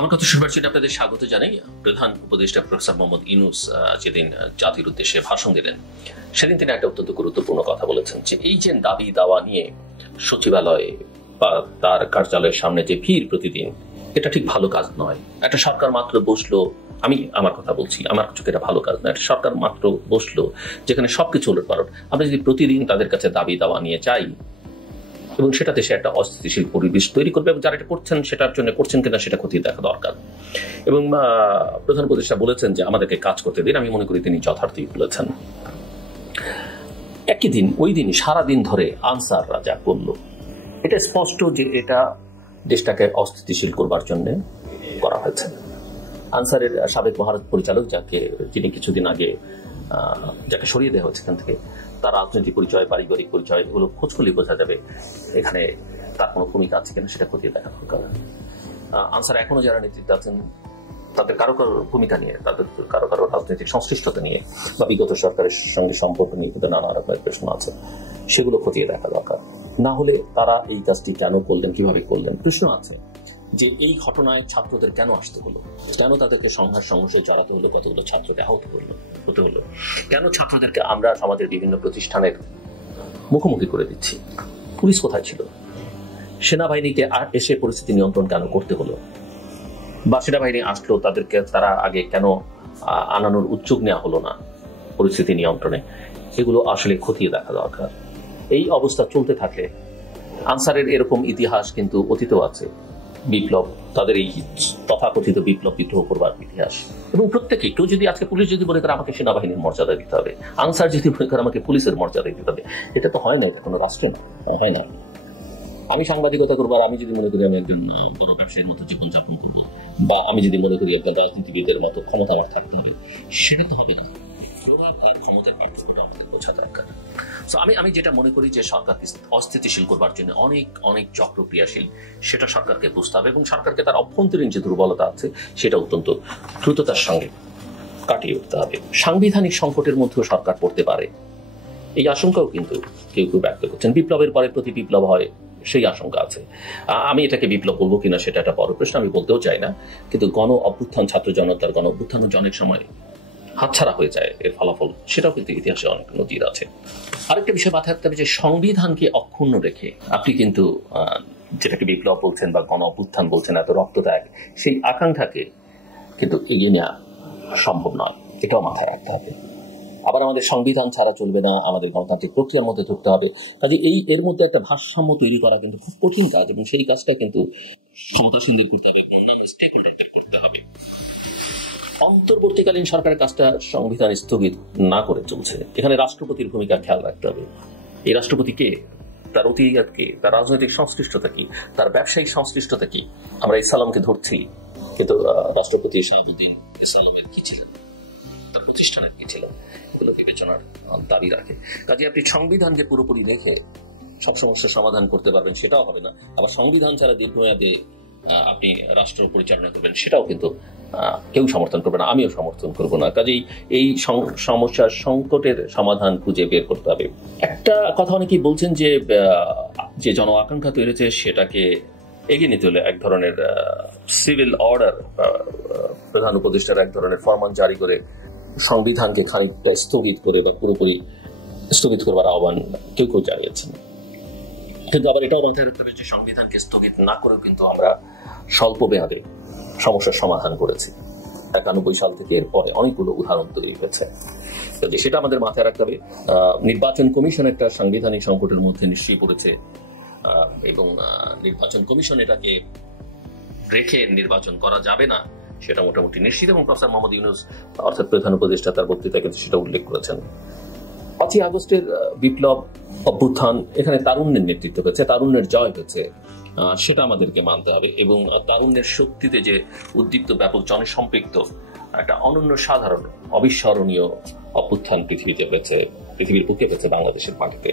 আমার কথা শুনবার জন্য আপনাদের স্বাগত জানাই। প্রধান উপদেষ্টা প্রফেসর মোহাম্মদ ইউনূস যেদিন জাতির উদ্দেশ্যে ভাষণ দিলেন, সেদিন তিনি একটা অত্যন্ত গুরুত্বপূর্ণ কথা বলেছেন যে এই যে দাবি দাওয়া নিয়ে সচিবালয়ে বা তার কার্যালয়ের সামনে যে ভিড় প্রতিদিন, এটা ঠিক ভালো কাজ নয়। একটা সরকার মাত্র বসলো, আমি আমার কথা বলছি, আমার চোখে এটা ভালো কাজ নয়। একটা সরকার মাত্র বসলো যেখানে সবকিছু ওলটপালট, আমরা যদি প্রতিদিন তাদের কাছে দাবি দাওয়া নিয়ে যাই এবং সেটা দেশে একটা অস্থিতিশীল পরিবেশ তৈরি করবে, এবং যারা এটা করছেন সেটার জন্য করছেন কিনা সেটা খতিয়ে দেখা দরকার। এবং প্রধান উপদেষ্টা বলেছেন যে আমাদেরকে কাজ করতে দিন। আমি মনে করি তিনি যথার্থই বলেছেন। একই দিন, ওই দিনই সারাদিন ধরে আনসাররা যা করলো, এটা স্পষ্ট যে এটা দেশটাকে অস্থিতিশীল করবার জন্য করা হয়েছে। আনসারের সাবেক মহাপরিচালক যিনি কিছুদিন আগে যাকে সরিয়ে দেওয়া হয়েছে এখান থেকে, তার রাজনৈতিক পরিচয়, পারিবারিক পরিচয়, এগুলো খোঁজ করলেই বোঝা যাবে এখানে তার কোনো ভূমিকা আছে কিনা সেটা খতিয়ে দেখা দরকার। আনসার এখনো যারা নেতৃত্বে আছেন তাদের কারো কারো ভূমিকা নিয়ে, তাদের কারো কারো রাজনৈতিক সংশ্লিষ্টতা নিয়ে বা বিগত সরকারের সঙ্গে সম্পর্ক নিয়ে কিন্তু নানা রকমের প্রশ্ন আছে, সেগুলো খতিয়ে দেখা দরকার। না হলে তারা এই কাজটি কেন করলেন, কিভাবে করলেন? প্রশ্ন আছে যে এই ঘটনায় ছাত্রদের কেন আসতে হলো, কেন তাদেরকে সংঘর্ষে জড়াতে হলো, কতগুলো ছাত্রকে আহত হতে হলো, কেন ছাত্রদেরকে আমরা সমাজের বিভিন্ন প্রতিষ্ঠানের মুখোমুখি করে দিচ্ছি? পুলিশ কোথায় ছিল? সেনাবাহিনীকে এসে পরিস্থিতি নিয়ন্ত্রণ কেন করতে হলো? বা সেনাবাহিনী আসলো, তারা আগে কেন আনানোর উদ্যোগ নেওয়া হলো না পরিস্থিতি নিয়ন্ত্রণে? এগুলো আসলে খতিয়ে দেখা দরকার। এই অবস্থা চলতে থাকলে, আনসারের এরকম ইতিহাস কিন্তু অতীতেও আছে, বিপ্লব, তাদের এই তথাকথিত বিপ্লব বিদ্রোহ করবার ইতিহাস। এবং প্রত্যেকে, কেউ যদি আজকে পুলিশ যদি মনে করে আমাকে সেনাবাহিনীর মর্যাদা দিতে হবে, আনসার যদি মনে করে আমাকে পুলিশের মর্যাদা দিতে হবে, এটা তো হয় না, এটা কোনো রাষ্ট্রে না, হয় না। আমি সাংবাদিকতা করবো আর আমি যদি মনে করি আমি একজন বড় ব্যবসায়ীর মতো জীবনযাপন করবো, বা আমি যদি মনে করি একজন রাজনীতিবিদের মতো ক্ষমতা আমার থাকতে হবে, সেটা তো হবে না। ক্ষমতার পার্থক্যটা আমাদের বোঝা দরকার। আমি যেটা মনে করি যে সরকারকে অস্থিতিশীল করবার জন্য অনেক অনেক চক্র ক্রিয়াশীল, সেটা সরকারকে বুঝতে হবে এবং সরকারকে তার অভ্যন্তরীণ যে দুর্বলতা আছে সেটা অত্যন্ত দ্রুততার সঙ্গে কাটিয়ে উঠতে হবে। সাংবিধানিক সংকটের মধ্যেও সরকার পড়তে পারে, এই আশঙ্কাও কিন্তু কেউ কেউ ব্যক্ত করছেন। বিপ্লবের পরে প্রতি বিপ্লব হয়, সেই আশঙ্কা আছে। আমি এটাকে বিপ্লব বলবো কিনা সেটা একটা বড় প্রশ্ন, আমি বলতেও চাই না। কিন্তু গণ অভ্যুত্থান, ছাত্র জনতার গণ অভ্যুত্থান অনেক সময় হাতছাড়া হয়ে যায় এর ফলাফল, সেটাও কিন্তু ইতিহাসে অনেক নজির আছে। আরেকটা বিষয় মাথায় রাখতে হবে যে সংবিধানকে অক্ষুণ্ণ রেখে আপনি কিন্তু যেটাকে বিপ্লব বলছেন বা গণ অভ্যুত্থান বলছেন, এত রক্তত্যাগ, সেই আকাঙ্ক্ষাকে কিন্তু এগিয়ে নেওয়া সম্ভব নয়, এটাও মাথায় রাখতে হবে। আবার আমাদের সংবিধান ছাড়া চলবে না, আমাদের গণতান্ত্রিক প্রক্রিয়ার মধ্যে ধরতে হবে। কাজে এর মধ্যে একটা ভারসাম্য তৈরি করা কিন্তু খুব কঠিন কাজ, এবং সেই কাজটা কিন্তু ক্ষমতাসীনদের করতে হবে এবং অন্যান্য স্টেক হোল্ডারদের করতে হবে। অন্তর্বর্তীকালীন সরকারের কাজটা সংবিধান স্থগিত না করে চলছে। এখানে রাষ্ট্রপতির ভূমিকা খেয়াল রাখতে হবে। এই রাষ্ট্রপতি কে, তার অতীত কি, তার রাজনৈতিক সংশ্লিষ্টতা কি, তার ব্যবসায়িক সংশ্লিষ্টতা কি? আমরা ইসলামকে ধরছি, কিন্তু রাষ্ট্রপতি শাহাবুদ্দিন ইসলামের কি ছিলেন, তার প্রতিষ্ঠানের কি ছিলেন, এগুলো বিবেচনার দাবি রাখে। কাজে আপনি সংবিধান যে পুরোপুরি রেখে সব সমস্যার সমাধান করতে পারবেন সেটাও হবে না, আবার সংবিধান ছাড়া দীর্ঘমেয়াদে আপনি রাষ্ট্র পরিচালনা করবেন সেটাও কিন্তু কেউ সমর্থন করবে না, আমিও সমর্থন করব না। কাজেই এই সমস্যার সংকটের সমাধান খুঁজে বের করতে হবে। একটা কথা অনেকেই বলছেন যে জন আকাঙ্ক্ষা তৈরি হয়েছে সেটাকে এগিয়ে নিতে হলে এক ধরনের সিভিল অর্ডার, প্রধান উপদেষ্টার এক ধরনের ফরমান জারি করে সংবিধানকে খানিকটা স্থগিত করে বা পুরোপুরি স্থগিত করবার আহ্বান কেউ কেউ জানিয়েছেন। কিন্তু আবার এটাও মাথায় রাখতে হবে যে সংবিধানকে স্থগিত না করেও কিন্তু আমরা স্বল্প মেয়াদে সমস্যার সমাধান করেছি। 91 সাল থেকে এরপরে অনেকগুলো উদাহরণ তৈরি হয়েছে, সেটা আমাদের মাথায় রাখতে হবে। নির্বাচন কমিশন একটা সাংবিধানিক সংকটের মধ্যে নিশ্চয়ই পড়েছে, এবং নির্বাচন কমিশন এটাকে রেখে নির্বাচন করা যাবে না সেটা মোটামুটি নিশ্চিত, এবং প্রফেসর মোহাম্মদ ইউনূস অর্থাৎ প্রধান উপদেষ্টা তার বক্তৃতায় কিন্তু সেটা উল্লেখ করেছেন। 5ই আগস্টের বিপ্লব অভ্যুত্থান, এখানে তারুণ্যের নেতৃত্ব হয়েছে, তারুণ্যের জয় হয়েছে, সেটা আমাদেরকে মানতে হবে। এবং তারুণ্যের শক্তিতে যে উদ্দীপ্ত ব্যাপক জনসম্পৃক্ত একটা অনন্য সাধারণ অবিস্মরণীয় অভ্যুত্থান পৃথিবীতে হয়েছে, পৃথিবীর বুকে হয়েছে, বাংলাদেশের মাটিতে,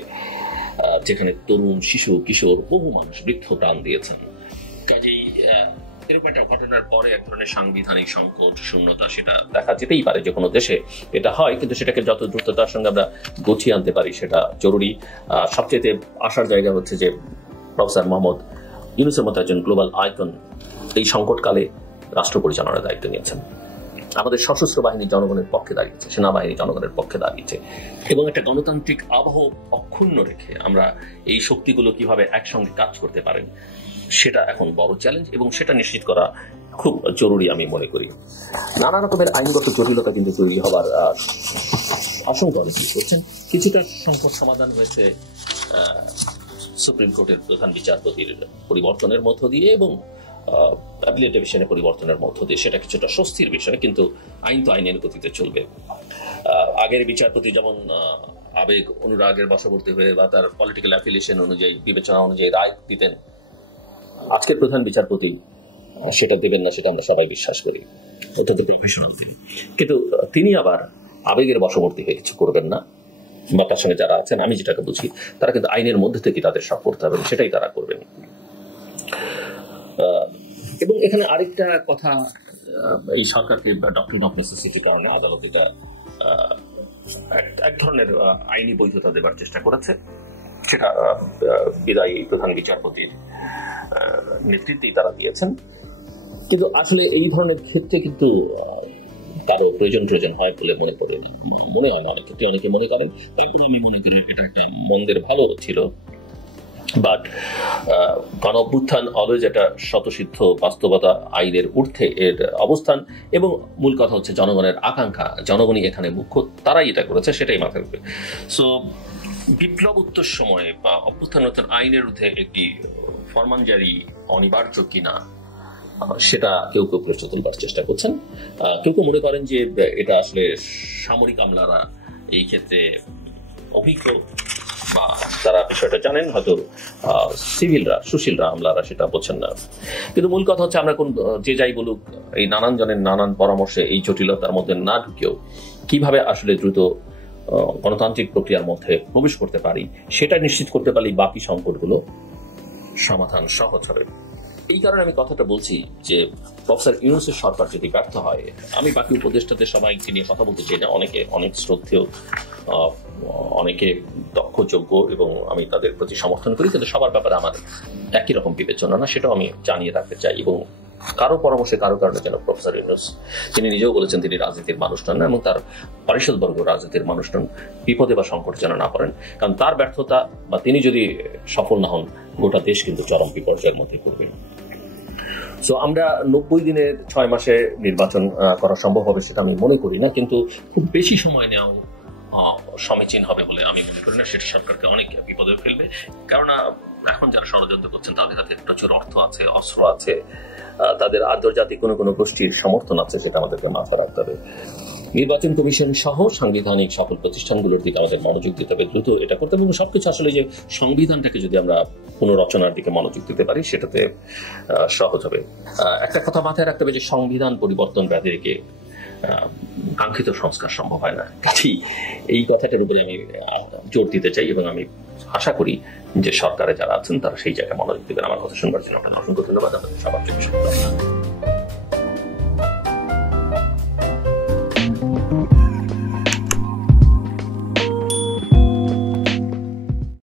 যেখানে তরুণ, শিশু, কিশোর, বহু মানুষ বৃদ্ধ প্রাণ দিয়েছেন। কাজেই এরকম একটা ঘটনার পরে এক ধরনের সাংবিধানিক সংকট, শূন্যতা সেটা দেখা যেতেই পারে, যে কোনো দেশে এটা হয়, কিন্তু সেটাকে যত দ্রুততার সঙ্গে আমরা গুছিয়ে আনতে পারি সেটা জরুরি। সবচেয়ে আসার জায়গা হচ্ছে যে প্রফেসর মোহাম্মদ ইউনূসের মতো একজন গ্লোবাল আইকন এই সংকটকালে রাষ্ট্র পরিচালনার দায়িত্ব নিয়েছেন। আমাদের সশস্ত্র বাহিনী জনগণের পক্ষে দাঁড়িয়েছে, সেনাবাহিনী জনগণের পক্ষে দাঁড়িয়েছে, এবং একটা গণতান্ত্রিক আবহ অক্ষুণ্ণ রেখে আমরা এই শক্তিগুলো কিভাবে একসঙ্গে কাজ করতে পারেন সেটা এখন বড় চ্যালেঞ্জ, এবং সেটা নিশ্চিত করা খুব জরুরি আমি মনে করি। নানা রকমের আইনগত জটিলতা কিন্তু তৈরি হবার আশঙ্কা অনেকেই করছেন। কিছুটা সংকট সমাধান হয়েছে সুপ্রিম কোর্টের প্রধান বিচারপতির পরিবর্তনের মধ্য দিয়ে এবং অ্যাপিলেট ডিভিশনের পরিবর্তনের মধ্য দিয়ে, সেটা কিছুটা স্বস্তির বিষয়, কিন্তু আইন তো আইনের গতিতে চলবে। আগের বিচারপতি যেমন আবেগ অনুরাগের বশবর্তী হয়ে বা তার পলিটিক্যাল অ্যাফিলিয়েশন অনুযায়ী, বিবেচনা অনুযায়ী রায় দিতেন, আজকের প্রধান বিচারপতি সেটা দেবেন না, সেটা আমরা সবাই বিশ্বাস করি। অত্যন্ত প্রফেশনাল তিনি, কিন্তু তিনি আবার আবেগের বশবর্তী হয়ে কিছু করবেন না, বা তার সঙ্গে যারা আছেন, আমি যেটাকে বুঝি, তারা কিন্তু আইনের মধ্যে থেকে তাদের সব করতে হবে, সেটাই তারা করবেন। এবং এখানে আরেকটা কথা, এই সরকারকে ডক্টরিন অফ নেসেসিটির কারণে আদালত এটা এক ধরনের আইনি বৈধতা দেবার চেষ্টা করেছে, সেটা বিদায়ী প্রধান বিচারপতির নেতৃত্বেই তারা দিয়েছেন। কিন্তু আসলে এই ধরনের ক্ষেত্রে কিন্তু কারো প্রয়োজন হয় বলে মনে হয় না। অনেক ক্ষেত্রে অনেকে মনে করেন, তারপরে আমি মনে করি এটা একটা মন্দের ভালো ছিল। বাট গণ অভ্যুত্থান অলওয়েজ একটা স্বতঃসিদ্ধ বাস্তবতা, আইনের ঊর্ধ্বে এর অবস্থান, এবং মূল কথা হচ্ছে জনগণের আকাঙ্ক্ষা, জনগণই এখানে মুখ্য, তারাই এটা করেছে, সেটাই মাথায় রাখবে। সো বিপ্লবোত্তর সময়ে বা অভ্যুত্থান আইনের ঊর্ধ্বে একটি ফরমান জারি অনিবার্য কিনা সেটা কেউ কেউ প্রশ্ন তুলবার চেষ্টা করছেন। কেউ কেউ মনে করেন যে এটা আসলে সামরিক আমলারা এই ক্ষেত্রে অভিজ্ঞ, বা তারা বিষয়টা জানেন, হয়তো সিভিলরা, সুশীলরা, আমলারা সেটা বোঝেন না। কিন্তু মূল কথা হচ্ছে, আমরা কোন যে যাই বলুক, এই নানান জনের নানান পরামর্শে এই জটিলতার মধ্যে না ঢুকেও কিভাবে আসলে দ্রুত গণতান্ত্রিক প্রক্রিয়ার মধ্যে প্রবেশ করতে পারি সেটা নিশ্চিত করতে পারলে বাকি সংকটগুলো সমাধান সহজ হবে। এই কারণে আমি কথাটা বলছি যে প্রফেসর ইউনূসের সরকার যদি ব্যর্থ হয়, আমি বাকি উপদেষ্টাদের সবাইকে নিয়ে কথা বলতে চাই না, অনেকে অনেক শ্রদ্ধেয়, অনেকে দক্ষ, যোগ্য, এবং আমি তাদের প্রতি সমর্থন করি, কিন্তু সবার ব্যাপারে আমার একই রকম বিবেচনা না, সেটাও আমি জানিয়ে রাখতে চাই। এবং কারো পরামর্শে কারো কারণে যেন প্রফেসর ইউনূস, তিনি নিজেও বলেছেন তিনি রাজনীতির মানুষ নন, এবং তার পারিষদবর্গ রাজনীতির মানুষ নন, বিপদে বা সংকটে যেন না পড়েন। কারণ তার ব্যর্থতা বা তিনি যদি সফল না হন, গোটা দেশ কিন্তু চরম বিপর্যয়ের মধ্যে পড়বে। সো আমরা 90 দিনের 6 মাসে নির্বাচন করা সম্ভব হবে সেটা আমি মনে করি না, কিন্তু খুব বেশি সময় নেওয়া সমীচীন হবে বলে আমি মনে করি না। সেটা সরকারকে অনেক বিপদে ফেলবে, কারণ এখন যারা ষড়যন্ত্র করছেন তাদের হাতে প্রচুর অর্থ আছে, অস্ত্র আছে, তাদের আন্তর্জাতিক কোনো গোষ্ঠীর সমর্থন আছে, সেটা আমাদেরকে মাথায় রাখতে হবে। নির্বাচন কমিশন সহ সাংবিধানিক সকল প্রতিষ্ঠানগুলোর দিকে আমাদের মনোযোগ দিতে হবে, দ্রুত এটা করতে হবে। এবং সবকিছু আসলে যে সংবিধানটাকে যদি আমরা পুনরচনার দিকে মনোযোগ দিতে পারি সেটাতে সহজ হবে। একটা কথা মাথায় রাখতে হবে যে সংবিধান পরিবর্তন ব্যতি রেখে কাঙ্ক্ষিত সংস্কার সম্ভব হয় না। এই কথাটার উপরে আমি জোর দিতে চাই, এবং আমি আশা করি যে সরকারে যারা আছেন তারা সেই জায়গায় মনোযোগ দেবেন। আমার কথা শুনবার জন্য আপনার অসংখ্য ধন্যবাদ। আপনাদের সবার জন্য